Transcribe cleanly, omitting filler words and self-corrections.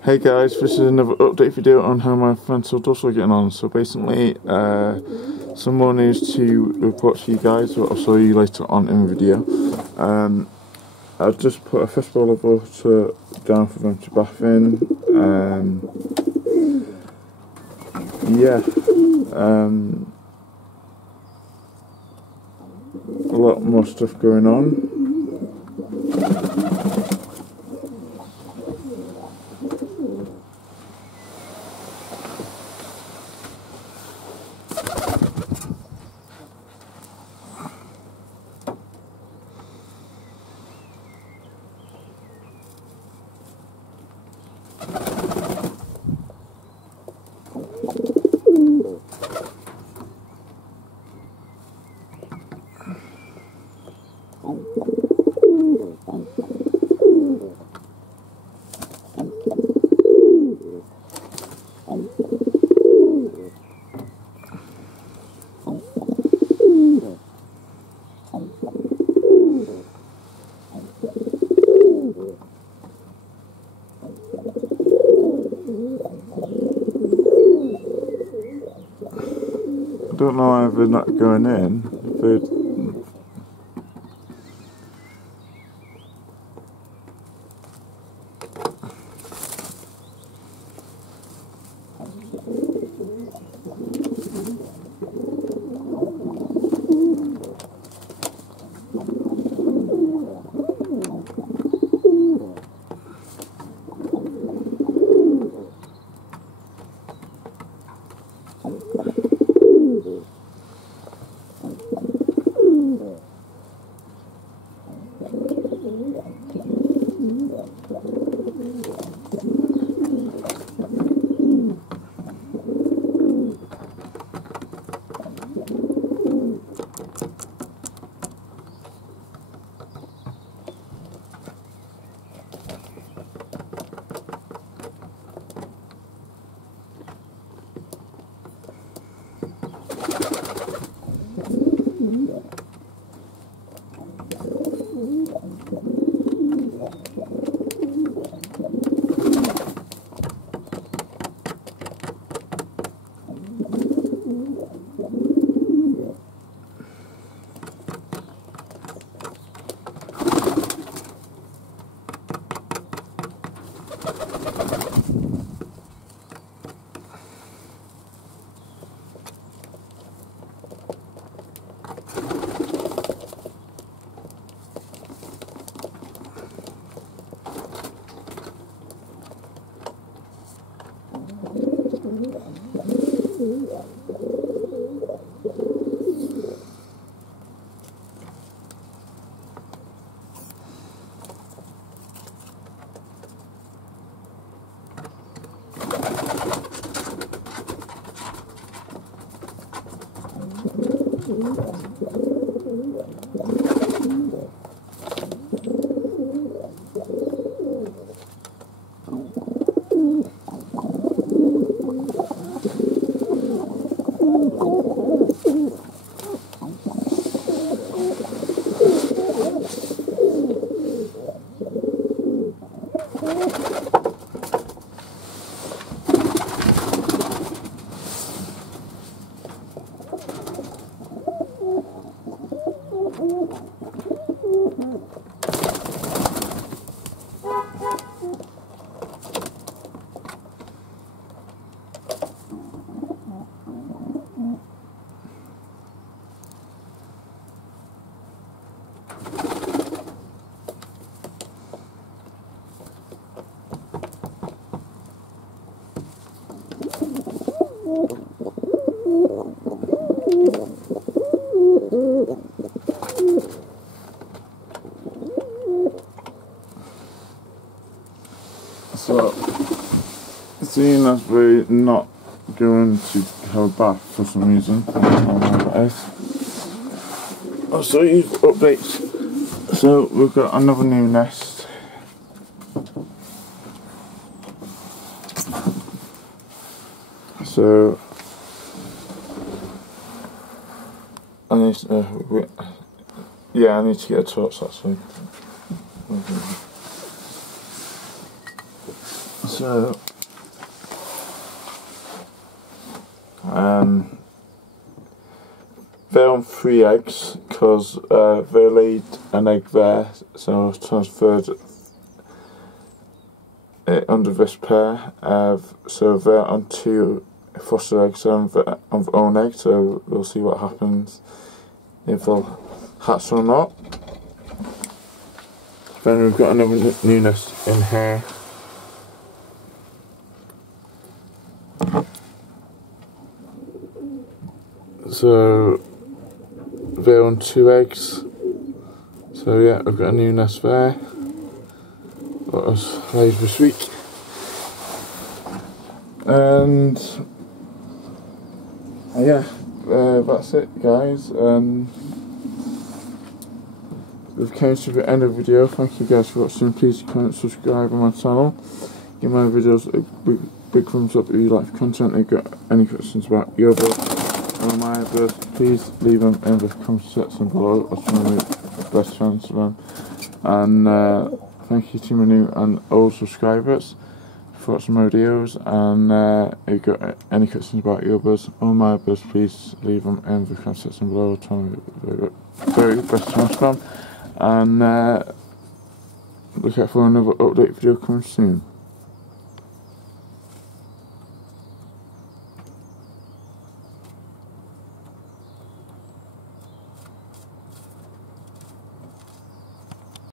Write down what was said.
Hey guys, this is another update video on how my fantail doves are getting on. So basically, some more news to report to you guys, but I'll show you later on in the video. I've just put a fishbowl of water down for them to bath in. A lot more stuff going on. I don't know why they're not going in. So, seeing as we're not going to have a bath for some reason, I don't know how that is, I'll show you updates. So, we've got another new nest. So, I need to, I need to get a torch actually. So they're on 3 eggs because they laid an egg there, so I transferred it under this pair. So they're on 2 foster eggs of their own egg, so we'll see what happens if they'll hatch or not. Then we've got another new nest in here. So they're on 2 eggs. So yeah, I've got a new nest there. What was laid this week. And yeah, that's it, guys. We've come to the end of the video. Thank you guys for watching. Please comment, subscribe on my channel. Give my videos a big thumbs up if you like the content. If you've got any questions about your bird or my bird, please leave them in the comment section below. I'll try and make the best to answer them. And thank you to my new and old subscribers for watching my videos. And if you've got any questions about your birds or my birds, please leave them in the comment section below. I'll try and make the very best to answer them. And look out for another update video coming soon.